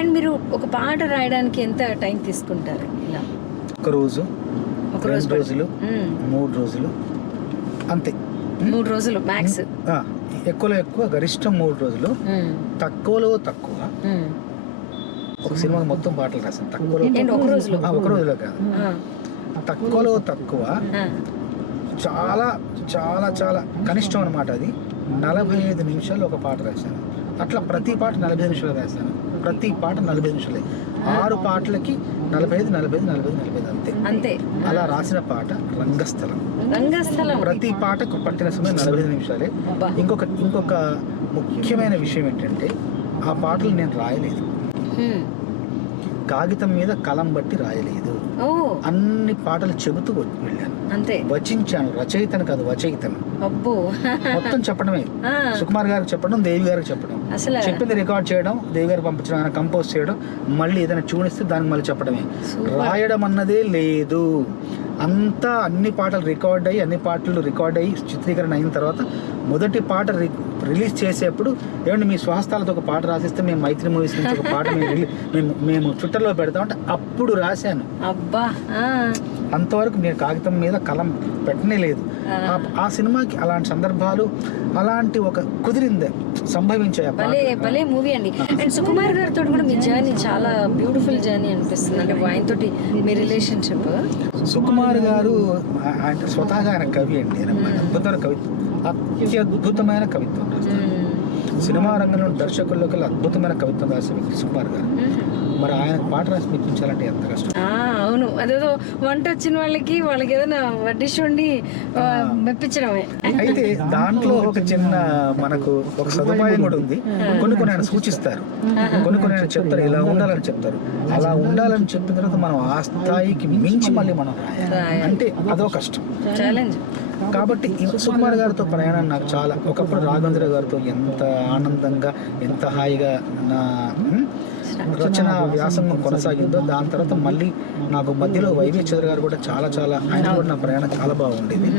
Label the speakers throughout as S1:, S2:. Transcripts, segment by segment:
S1: And మీరు ఒక పాట రాయడానికి ఎంత టైం తీసుకుంటారు? ఇలా.
S2: ఒక రోజు
S1: ఒక రోజు
S2: రోజులు. మూడు రోజులు అంతే.
S1: మూడు రోజులు మ్యాక్స్
S2: ఎక్కువలో ఎక్కువ గరిష్టం మూడు రోజులు తక్కువలో తక్కువ. ఒక సినిమాకి మొత్తం పాటలు రాశాను. తక్కువలో
S1: ఒక రోజులో.
S2: ఒక రోజులో కాదు. తక్కువలో తక్కువ చాలా చాలా చాలా కనిష్టం అనమాట అది. నలభై ఐదు నిమిషాలు ఒక పాట రాశాను. అట్లా ప్రతి పాట నలభై నిమిషాలు రాశాను ప్రతి పాట నలభై నిమిషాలే. ఆరు పాటలకి నలభై ఐదు నలభై ఐదు నలభై ఐదు నలభై ఐదు అంతే.
S1: అంతే.
S2: అలా రాసిన పాట రంగస్థలం.
S1: రంగస్థలం.
S2: ప్రతి పాటకు పట్టిన సమయం నలభై ఐదు నిమిషాలే. ఇంకొక ఇంకొక ముఖ్యమైన విషయం ఏంటంటే ఆ పాటలు నేను రాయలేదు. కాగితం మీద కలం బట్టి రాయలేదు. అన్ని పాటలు చెబుతూ వెళ్ళాను.
S1: అంతే.
S2: వచించాను. రచయితను కాదు వచయితను.
S1: అబ్బో.
S2: మొత్తం చెప్పడమే. సుకుమార్ గారికి చెప్పడం దేవి గారికి చెప్పడం. చెప్పింది రికార్డ్ చేయడం దేవి గారికి పంపించడం ఆయన కంపోజ్ చేయడం మళ్ళీ ఏదైనా ఇస్తే దానికి మళ్ళీ చెప్పడమే. రాయడం అన్నదే లేదు. అంతా అన్ని పాటలు రికార్డ్ అయ్యి అన్ని పాటలు రికార్డ్ అయ్యి చిత్రీకరణ అయిన తర్వాత మొదటి పాట రిలీజ్ చేసేప్పుడు ఏమండి మీ స్వహస్తాలతో ఒక పాట రాసిస్తే మేము మైత్రి మూవీస్ నుంచి ఒక పాట మేము మేము ట్విట్టర్లో పెడతామంటే అప్పుడు రాశాను.
S1: అబ్బా
S2: అంతవరకు నేను కాగితం మీద కలం పెట్టనే లేదు. ఆ- సినిమాకి అలాంటి సందర్భాలు అలాంటి ఒక కుదిరింది సంభవించాయి.
S1: భలే మూవీ అండి. అండ్ సుకుమార్ గారితో కూడా మీ జర్నీ చాలా బ్యూటిఫుల్ జర్నీ అనిపిస్తుంది అంటే ఆయనతోటి మీ రిలేషన్షిప్
S2: సుకుమార్ గారు ఆ- ఆయన స్వతహాగా ఆయన కవి అండి ఆయన అద్భుతమైన కవిత్వం అత్యద్భుతమైన కవిత్వం రాస్తారు సినిమా రంగంలో దర్శకుల్లో కల్లా అద్భుతమైన కవిత్వం రాసే వ్యక్తి సుకుమార్ గారు. మరి ఆయన పాట రాసి మెప్పించాలంటే ఎంత కష్టం?
S1: అవును. అదేదో వంట వచ్చిన వాళ్ళకి వాళ్ళకి ఏదైనా వడ్డిష్ వండి మెప్పించడమే.
S2: అయితే దాంట్లో ఒక చిన్న మనకు ఒక సదుపాయం కూడా ఉంది. కొన్ని కొన్ని ఆయన సూచిస్తారు. కొన్ని కొన్ని ఆయన చెప్తారు. ఇలా ఉండాలని చెప్తారు. అలా ఉండాలని చెప్పిన తర్వాత మనం ఆ స్థాయికి మించి మళ్ళీ మనం. అంటే అదో కష్టం.
S1: ఛాలెంజ్
S2: కాబట్టి సుకుమార్ గారితో ప్రయాణం నాకు చాలా ఒకప్పుడు రాఘవేంద్ర గారితో ఎంత ఆనందంగా ఎంత హాయిగా నా రచన వ్యాసంగం కొనసాగిందో దాని తర్వాత మళ్ళీ నాకు మధ్యలో వైవి చంద్ర గారు కూడా చాలా చాలా ఆయన కూడా నా ప్రయాణం చాలా బాగుండేది.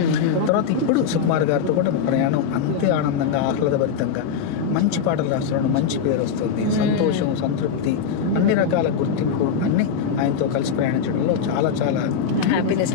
S2: తర్వాత ఇప్పుడు సుకుమార్ గారితో కూడా ప్రయాణం అంతే ఆనందంగా ఆహ్లాదభరితంగా మంచి పాటలు రాస్తున్నాడు మంచి పేరు వస్తుంది సంతోషం సంతృప్తి అన్ని రకాల గుర్తింపు అన్ని ఆయనతో కలిసి ప్రయాణించడంలో చాలా చాలా
S1: హ్యాపీనెస్